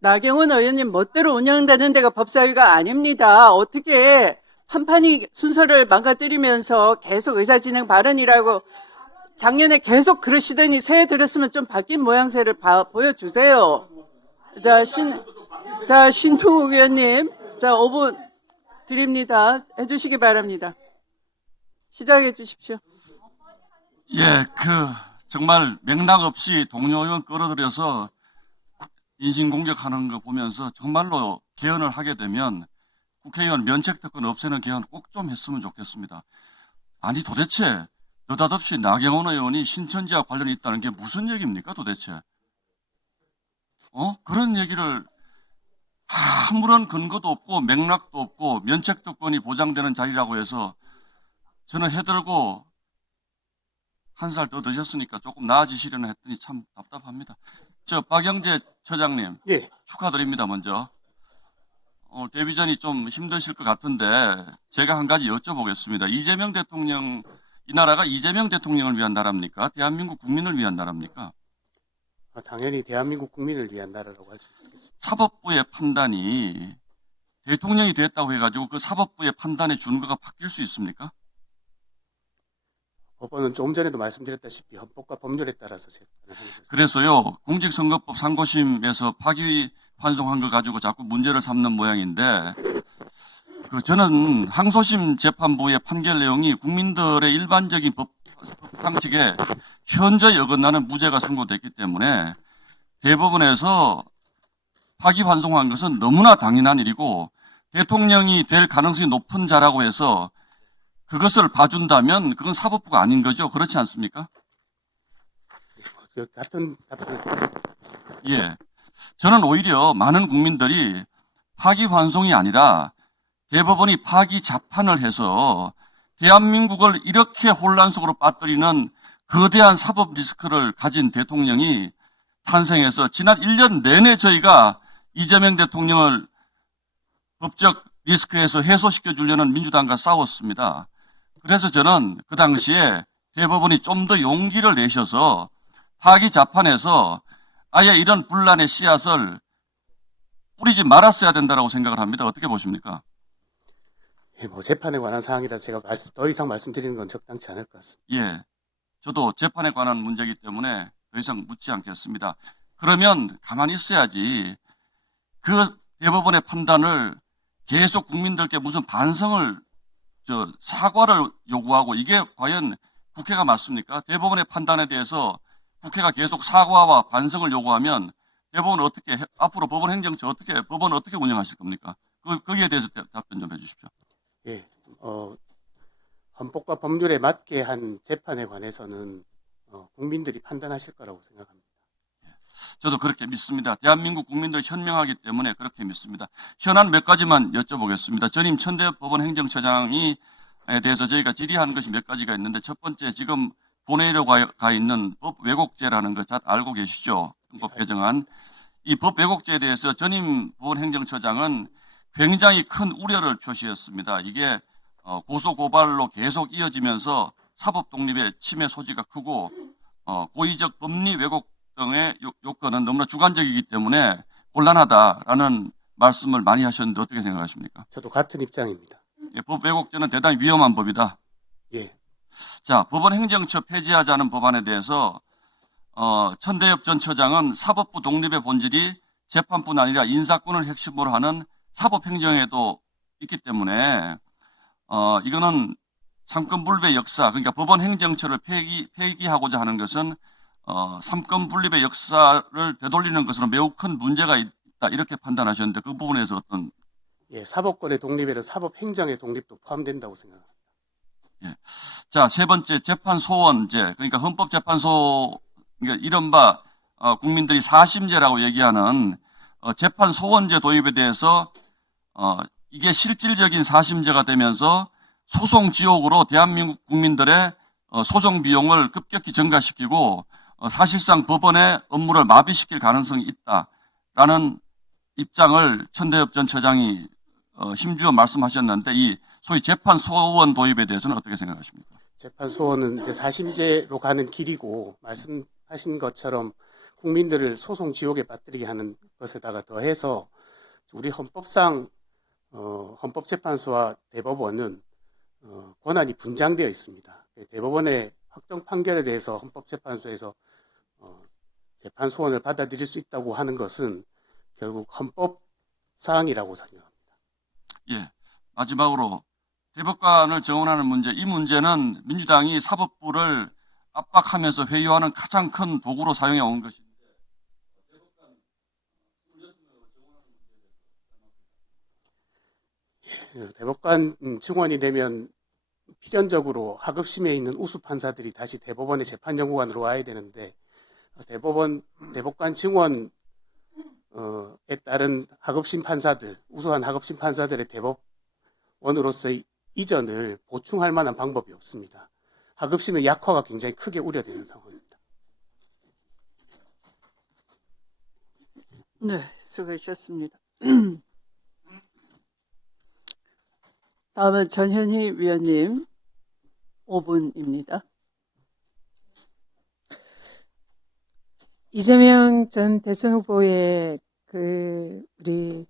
나경원 의원님 멋대로 운영되는 데가 법사위가 아닙니다. 어떻게 판판이 순서를 망가뜨리면서 계속 의사진행 발언이라고 작년에 계속 그러시더니 새해 들었으면 좀 바뀐 모양새를 보여주세요. 신동욱 의원님, 5분 드립니다. 해주시기 바랍니다. 시작해 주십시오. 예, 정말 맥락 없이 동료 의원 끌어들여서 인신공격하는 거 보면서 정말로 개헌을 하게 되면 국회의원 면책특권 없애는 개헌 꼭 좀 했으면 좋겠습니다. 아니 도대체 느닷없이 나경원 의원이 신천지와 관련이 있다는 게 무슨 얘기입니까 도대체? 그런 얘기를 아무런 근거도 없고 맥락도 없고 면책특권이 보장되는 자리라고 해서 저는 해들고 한 살 더 드셨으니까 조금 나아지시려나 했더니 참 답답합니다. 박영재 처장님, 예. 축하드립니다. 먼저 데뷔전이 좀 힘드실 것 같은데 제가 한 가지 여쭤보겠습니다. 이재명 대통령, 이 나라가 이재명 대통령을 위한 나라입니까? 대한민국 국민을 위한 나라입니까? 당연히 대한민국 국민을 위한 나라라고 할 수 있겠습니다. 사법부의 판단이 대통령이 됐다고 해가지고 그 사법부의 판단의 준거가 바뀔 수 있습니까? 법원은 조금 전에도 말씀드렸다시피 헌법과 법률에 따라서 재판을 하는 것입니다. 그래서요, 공직선거법 상고심에서 파기환송한 거 가지고 자꾸 문제를 삼는 모양인데, 저는 항소심 재판부의 판결 내용이 국민들의 일반적인 법 상식에 현저히 어긋나는 무죄가 선고됐기 때문에 대법원에서 파기환송한 것은 너무나 당연한 일이고, 대통령이 될 가능성이 높은 자라고 해서 그것을 봐준다면 그건 사법부가 아닌 거죠. 그렇지 않습니까? 같은 답변을. 예. 저는 오히려 많은 국민들이 파기환송이 아니라 대법원이 파기자판을 해서 대한민국을 이렇게 혼란 속으로 빠뜨리는 거대한 사법 리스크를 가진 대통령이 탄생해서 지난 1년 내내 저희가 이재명 대통령을 법적 리스크에서 해소시켜 주려는 민주당과 싸웠습니다. 그래서 저는 그 당시에 대법원이 좀 더 용기를 내셔서 파기자판에서 아예 이런 분란의 씨앗을 뿌리지 말았어야 된다고 생각을 합니다. 어떻게 보십니까? 재판에 관한 사항이라 제가 더 이상 말씀드리는 건 적당치 않을 것 같습니다. 예. 저도 재판에 관한 문제이기 때문에 더 이상 묻지 않겠습니다. 그러면 가만히 있어야지 그 대법원의 판단을 계속 국민들께 무슨 반성을 사과를 요구하고 이게 과연 국회가 맞습니까? 대법원의 판단에 대해서 국회가 계속 사과와 반성을 요구하면 대법원은 어떻게 앞으로 법원 행정처 법원 어떻게 운영하실 겁니까? 거기에 대해서 답변 좀 해주십시오. 예. 헌법과 법률에 맞게 한 재판에 관해서는 국민들이 판단하실 거라고 생각합니다. 저도 그렇게 믿습니다. 대한민국 국민들 현명하기 때문에 그렇게 믿습니다. 현안 몇 가지만 여쭤보겠습니다. 전임 천대법원 행정처장에 대해서 저희가 질의한 것이 몇 가지가 있는데 첫 번째 지금 본회의로 가 있는 법 왜곡죄라는 거 잘 알고 계시죠? 헌법 개정안. 이 법 왜곡죄에 대해서 전임 법원 행정처장은 굉장히 큰 우려를 표시했습니다. 이게 고소 고발로 계속 이어지면서 사법 독립의 침해 소지가 크고 고의적 법리 왜곡 등의 요건은 너무나 주관적이기 때문에 곤란하다라는 말씀을 많이 하셨는데 어떻게 생각하십니까? 저도 같은 입장입니다. 예, 법 왜곡죄는 대단히 위험한 법이다. 예. 자, 법원 행정처 폐지하자는 법안에 대해서 천대엽 전 처장은 사법부 독립의 본질이 재판뿐 아니라 인사권을 핵심으로 하는 사법행정에도 있기 때문에 이거는 삼권분립의 역사, 그러니까 법원 행정처를 폐기하고자 하는 것은 삼권분립의 역사를 되돌리는 것으로 매우 큰 문제가 있다 이렇게 판단하셨는데 그 부분에서 어떤? 예, 사법권의 독립에는 사법행정의 독립도 포함된다고 생각합니다. 예. 자, 세 번째 재판 소원제, 그러니까 헌법재판소, 그러니까 이른바 국민들이 사심제라고 얘기하는 재판 소원제 도입에 대해서 이게 실질적인 사심제가 되면서 소송 지옥으로 대한민국 국민들의 소송 비용을 급격히 증가시키고 사실상 법원의 업무를 마비시킬 가능성이 있다라는 입장을 천대엽 전 처장이 힘주어 말씀하셨는데 이 소위 재판 소원 도입에 대해서는 어떻게 생각하십니까? 재판 소원은 이제 사심제로 가는 길이고 말씀하신 것처럼 국민들을 소송 지옥에 빠뜨리게 하는 것에다가 더해서 우리 헌법상 헌법재판소와 대법원은 권한이 분장되어 있습니다. 대법원의 확정 판결에 대해서 헌법재판소에서 재판 소원을 받아들일 수 있다고 하는 것은 결국 헌법 사항이라고 생각합니다. 예. 마지막으로 대법관을 정원하는 문제, 이 문제는 민주당이 사법부를 압박하면서 회유하는 가장 큰 도구로 사용해 온 것입니다. 대법관 증원이 되면 필연적으로 하급심에 있는 우수 판사들이 다시 대법원의 재판연구관으로 와야 되는데 대법관 증원에 따른 하급심 판사들, 우수한 하급심 판사들의 대법원으로서의 이전을 보충할 만한 방법이 없습니다. 하급심의 약화가 굉장히 크게 우려되는 상황입니다. 네, 수고하셨습니다. 다음은 전현희 위원님 5분입니다. 이재명 전 대선 후보의 우리